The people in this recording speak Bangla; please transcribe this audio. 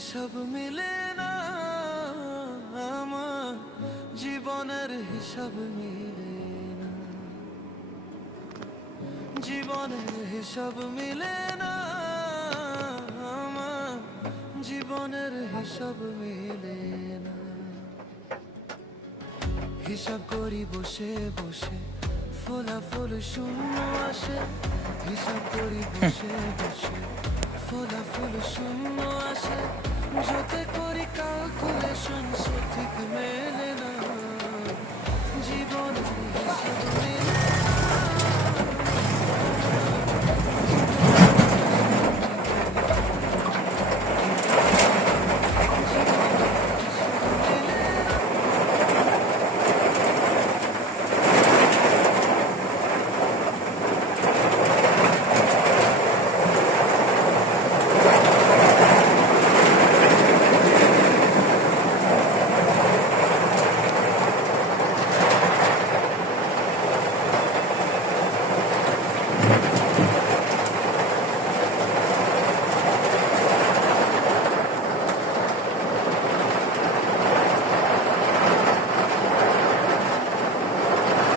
হিসাব মিলে না, আমার জীবনের হিসাব মিলে না, জীবনের হিসাব মিলে না, আমার জীবনের হিসাব মিলে না। হিসাব করি বসে বসে, ফলাফল শূন্য আসে। হিসাব করি বসে বসে, ফলাফল শূন্য আসে। যতে করি ক্যালকুলেশন সঠিক